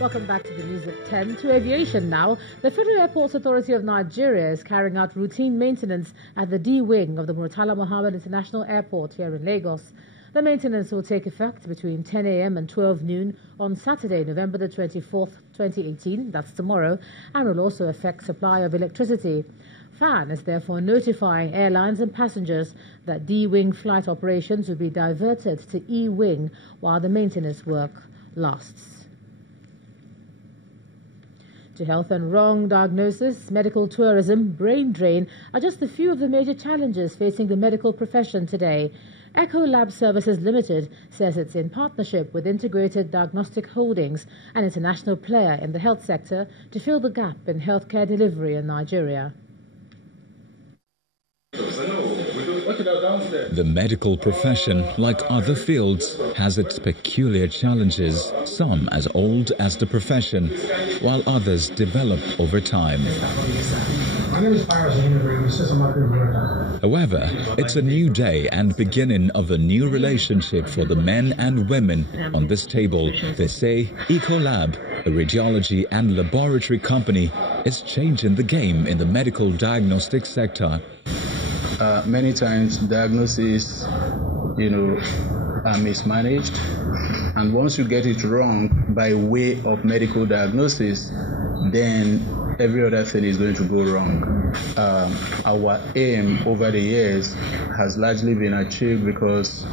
Welcome back to the news at 10. To aviation now. The Federal Airports Authority of Nigeria is carrying out routine maintenance at the D wing of the Murtala Mohammed International Airport here in Lagos. The maintenance will take effect between 10 a.m. and 12 noon on Saturday, November the 24th, 2018, that's tomorrow, and will also affect supply of electricity. FAN is therefore notifying airlines and passengers that D-wing flight operations will be diverted to E-wing while the maintenance work lasts. To health and wrong diagnosis, medical tourism, brain drain are just a few of the major challenges facing the medical profession today. Echo Lab Services Limited says it's in partnership with Integrated Diagnostic Holdings, an international player in the health sector, to fill the gap in healthcare delivery in Nigeria. The medical profession, like other fields, has its peculiar challenges, some as old as the profession, while others develop over time. However, it's a new day and beginning of a new relationship for the men and women on this table. They say Ecolab, a radiology and laboratory company, is changing the game in the medical diagnostic sector. Many times diagnoses, are mismanaged, and once you get it wrong by way of medical diagnosis, then every other thing is going to go wrong. Our aim over the years has largely been achieved because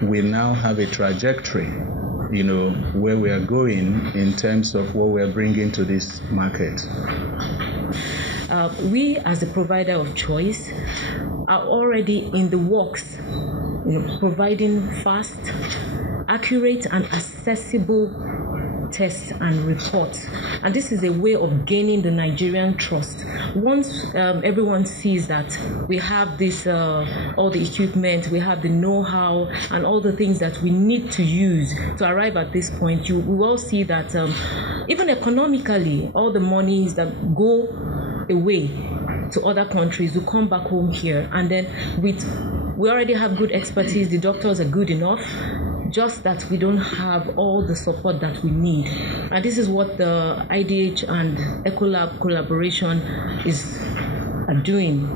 we now have a trajectory, where we are going in terms of what we are bringing to this market. We, as a provider of choice, are already in the works, providing fast, accurate, and accessible tests and reports. And this is a way of gaining the Nigerian trust. Once everyone sees that we have this, all the equipment, we have the know-how, and all the things that we need to use to arrive at this point, we will see that even economically, all the monies that go away to other countries will come back home here, and then we already have good expertise. The doctors are good enough, just that we don't have all the support that we need. And this is what the IDH and Ecolab collaboration are doing,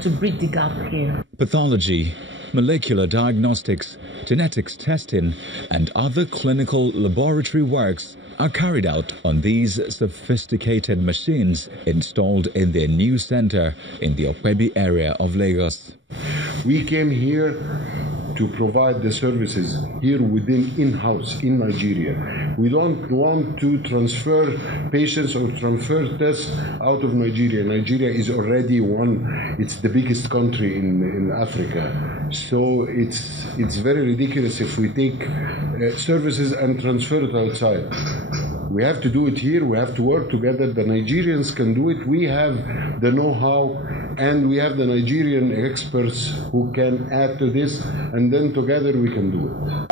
to bridge the gap here. Pathology, molecular diagnostics, genetics testing, and other clinical laboratory works are carried out on these sophisticated machines installed in their new center in the Okpebi area of Lagos. We came here to provide the services here within in-house in Nigeria. We don't want to transfer patients or transfer tests out of Nigeria. Nigeria is already it's the biggest country in Africa. So it's very ridiculous if we take services and transfer it outside. We have to do it here. We have to work together. The Nigerians can do it. We have the know-how, and we have the Nigerian experts who can add to this, and then together we can do it.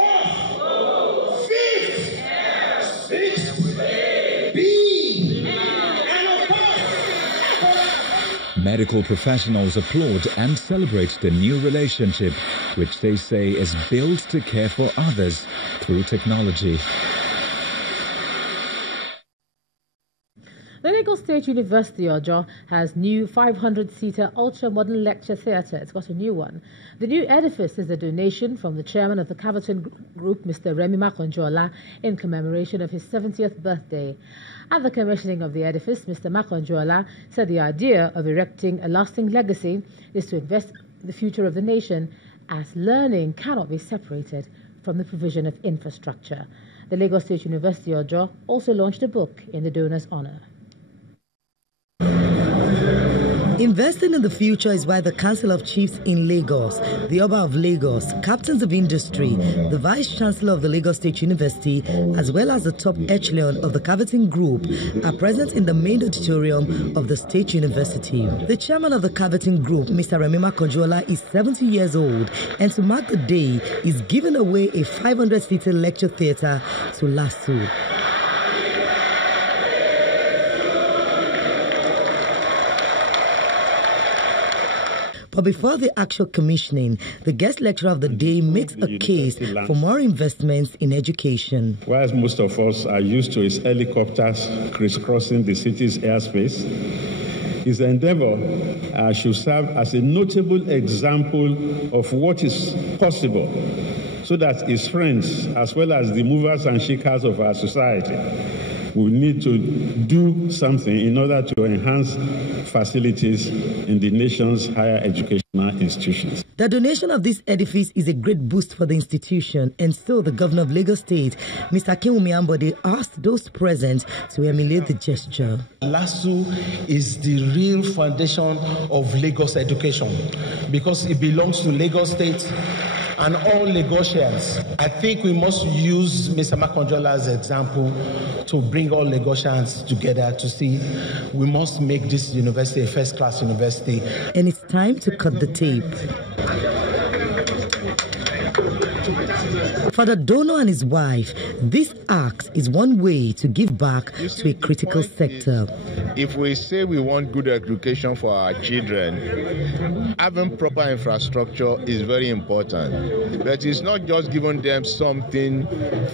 Medical professionals applaud and celebrate the new relationship, which they say is built to care for others through technology. The Lagos State University, Ojo, has new 500-seater ultra-modern lecture theatre. It's got a new one. The new edifice is a donation from the chairman of the Caverton Group, Mr. Remi Makanjuola, in commemoration of his 70th birthday. At the commissioning of the edifice, Mr. Makanjuola said the idea of erecting a lasting legacy is to invest in the future of the nation, as learning cannot be separated from the provision of infrastructure. The Lagos State University, Ojo, also launched a book in the donor's honor. Investing in the future is why the Council of Chiefs in Lagos, the Oba of Lagos, Captains of Industry, the Vice Chancellor of the Lagos State University, as well as the top echelon of the Caverton Group, are present in the main auditorium of the State University. The chairman of the Caverton Group, Mr. Remi Makanjuola, is 70 years old, and to mark the day, is giving away a 500-seater lecture theatre to LASU. But before the actual commissioning, the guest lecturer of the day makes a case for more investments in education. Whereas most of us are used to is helicopters crisscrossing the city's airspace, his endeavor should serve as a notable example of what is possible, so that his friends, as well as the movers and shakers of our society, will need to do something in order to enhance facilities in the nation's higher educational institutions. The donation of this edifice is a great boost for the institution, and so the Governor of Lagos State, Mr. Akinwumi Ambode, asked those present to emulate the gesture. LASU is the real foundation of Lagos education because it belongs to Lagos State and all Lagosians. I think we must use Mr. Makonjola's example to bring all Lagosians together to see we must make this university a first-class university. And it's time to cut the tape. For the donor and his wife, this act is one way to give back to a critical sector. If we say we want good education for our children, having proper infrastructure is very important. But it's not just giving them something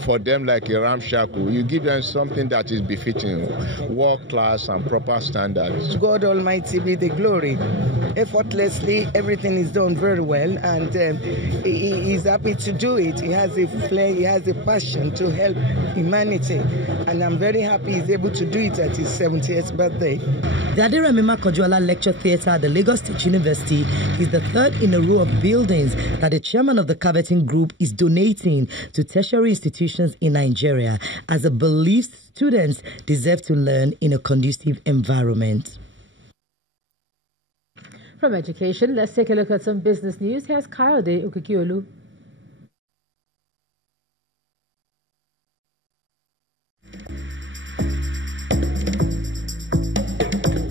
for them like a ramshackle. You give them something that is befitting world class and proper standards. To God Almighty be the glory. Effortlessly, everything is done very well, and he is happy to do it. He has a flame, he has a passion to help humanity, and I'm very happy he's able to do it at his 70th birthday. The Aderemi Makonjola Lecture Theatre at the Lagos State University is the third in a row of buildings that the chairman of the Caverton Group is donating to tertiary institutions in Nigeria, as it believes students deserve to learn in a conducive environment. From education, let's take a look at some business news. Here's Kayode Okukiolu.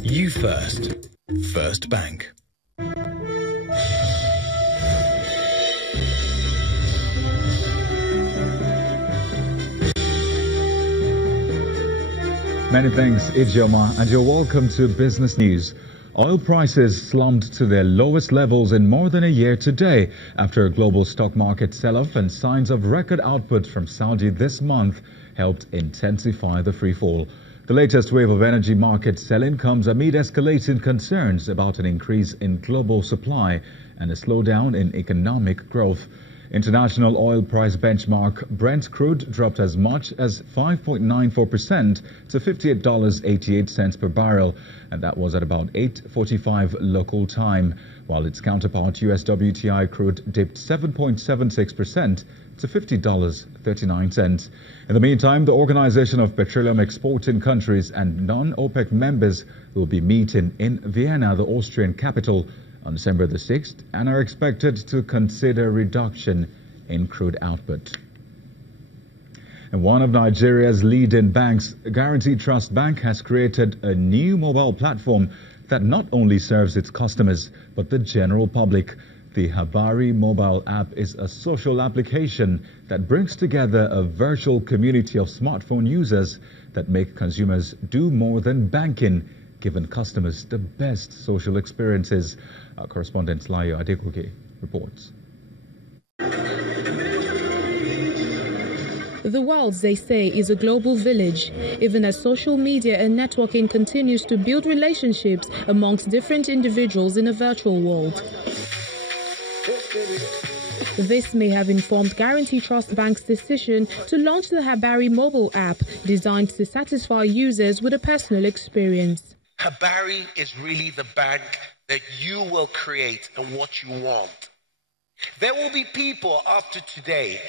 You First. First Bank. Many thanks, Ijoma, and you're welcome to Business News. Oil prices slumped to their lowest levels in more than a year today after a global stock market sell-off, and signs of record output from Saudi this month helped intensify the freefall. The latest wave of energy market sell-in comes amid escalating concerns about an increase in global supply and a slowdown in economic growth. International oil price benchmark Brent crude dropped as much as 5.94% to $58.88 per barrel, and that was at about 8:45 local time, while its counterpart US WTI crude dipped 7.76% to $50.39. In the meantime, the Organization of Petroleum Exporting Countries and non-OPEC members will be meeting in Vienna, the Austrian capital, on December the 6th, and are expected to consider reduction in crude output. And one of Nigeria's leading banks, Guaranty Trust Bank, has created a new mobile platform that not only serves its customers, but the general public. The Habari mobile app is a social application that brings together a virtual community of smartphone users that make consumers do more than banking, giving customers the best social experiences. Our correspondent Layo Adekoke reports. The world, they say, is a global village, even as social media and networking continues to build relationships amongst different individuals in a virtual world. This may have informed Guaranty Trust Bank's decision to launch the Habari mobile app, designed to satisfy users with a personal experience. Habari is really the bank that you will create and what you want. There will be people after today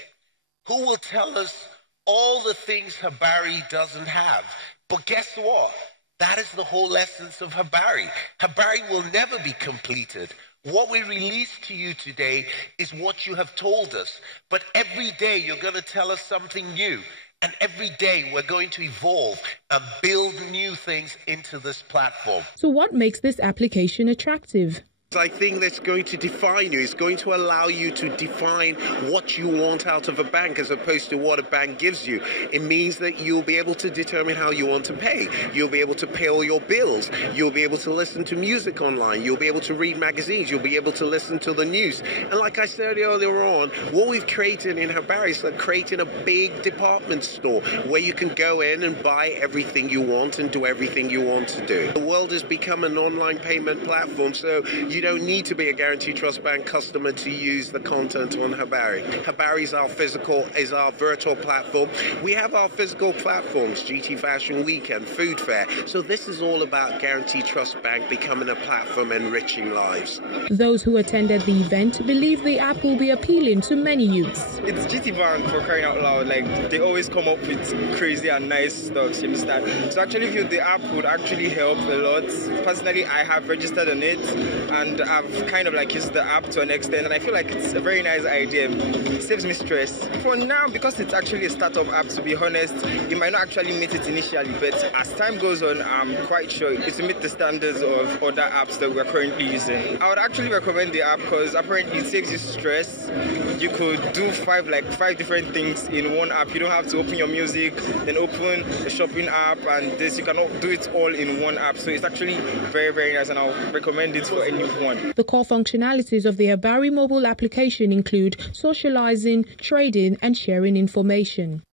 who will tell us all the things Habari doesn't have. But guess what? That is the whole essence of Habari. Habari will never be completed. What we release to you today is what you have told us. But every day you're going to tell us something new. And every day we're going to evolve and build new things into this platform. So what makes this application attractive? I think that's going to define you. It's going to allow you to define what you want out of a bank as opposed to what a bank gives you. It means that you'll be able to determine how you want to pay. You'll be able to pay all your bills. You'll be able to listen to music online. You'll be able to read magazines. You'll be able to listen to the news. And like I said earlier on, what we've created in Habari is like creating a big department store where you can go in and buy everything you want and do everything you want to do. The world has become an online payment platform, so you don't need to be a Guarantee Trust Bank customer to use the content on Habari. Habari is our virtual platform. We have our physical platforms, GT Fashion Weekend, Food Fair. So this is all about Guarantee Trust Bank becoming a platform enriching lives. Those who attended the event believe the app will be appealing to many youths. It's GT Bank, for crying out loud. Like, they always come up with crazy and nice stuff, you understand? So actually feel the app would actually help a lot. Personally, I have registered on it and I've kind of like used the app to an extent, and I feel like it's a very nice idea. It saves me stress. For now, because it's actually a startup app, to be honest, you might not actually meet it initially, but as time goes on, I'm quite sure it will meet the standards of other apps that we're currently using. I would actually recommend the app because apparently it saves you stress. You could do five different things in one app. You don't have to open your music, then open the shopping app, and this, you cannot do it all in one app. So it's actually very, very nice, and I'll recommend it for anyone. The core functionalities of the Habari mobile application include socializing, trading, and sharing information.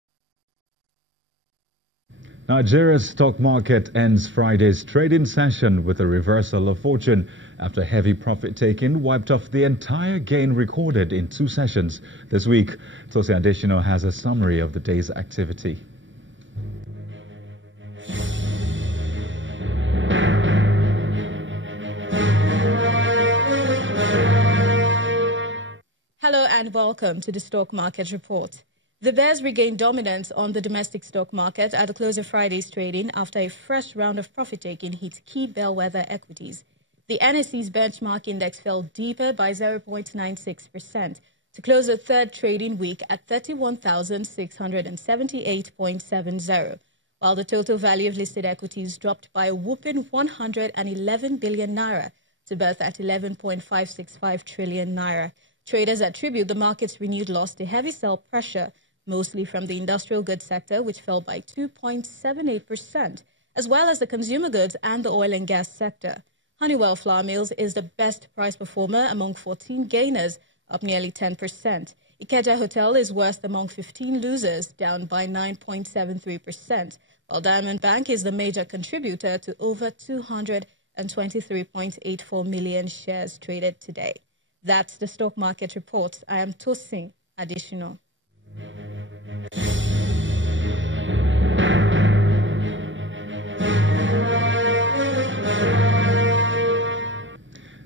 Nigeria's stock market ends Friday's trading session with a reversal of fortune after heavy profit-taking wiped off the entire gain recorded in 2 sessions this week. Tosi Adesina has a summary of the day's activity. Hello and welcome to the Stock Market Report. The bears regained dominance on the domestic stock market at the close of Friday's trading after a fresh round of profit-taking hit key bellwether equities. The NSE's benchmark index fell deeper by 0.96% to close the third trading week at 31,678.70, while the total value of listed equities dropped by a whopping 111 billion naira to berth at 11.565 trillion naira. Traders attribute the market's renewed loss to heavy sell pressure, mostly from the industrial goods sector, which fell by 2.78%, as well as the consumer goods and the oil and gas sector. Honeywell Flour Mills is the best price performer among 14 gainers, up nearly 10%. Ikeja Hotel is worst among 15 losers, down by 9.73%, while Diamond Bank is the major contributor to over 223.84 million shares traded today. That's the Stock Market Report. I am Tosi Adesina.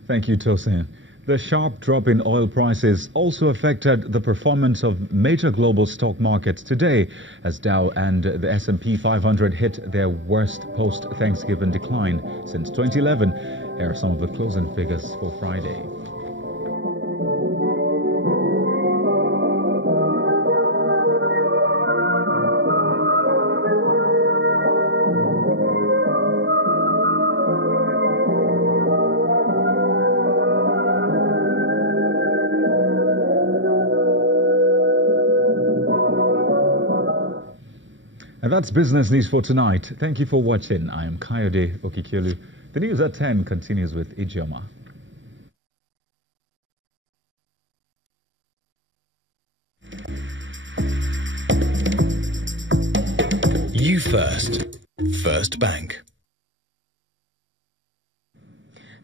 Thank you, Tosin. The sharp drop in oil prices also affected the performance of major global stock markets today, as Dow and the S&P 500 hit their worst post-Thanksgiving decline since 2011. Here are some of the closing figures for Friday. And that's business news for tonight. Thank you for watching. I am Kayode Okikiolu. The news at 10 continues with Ijeoma. You first. First Bank.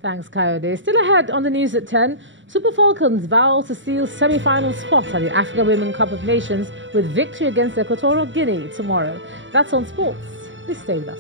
Thanks, Coyote. Still ahead on the news at 10, Super Falcons vow to seal semi-final spot at the Africa Women Cup of Nations with victory against Equatorial Guinea tomorrow. That's on sports. Please stay with us.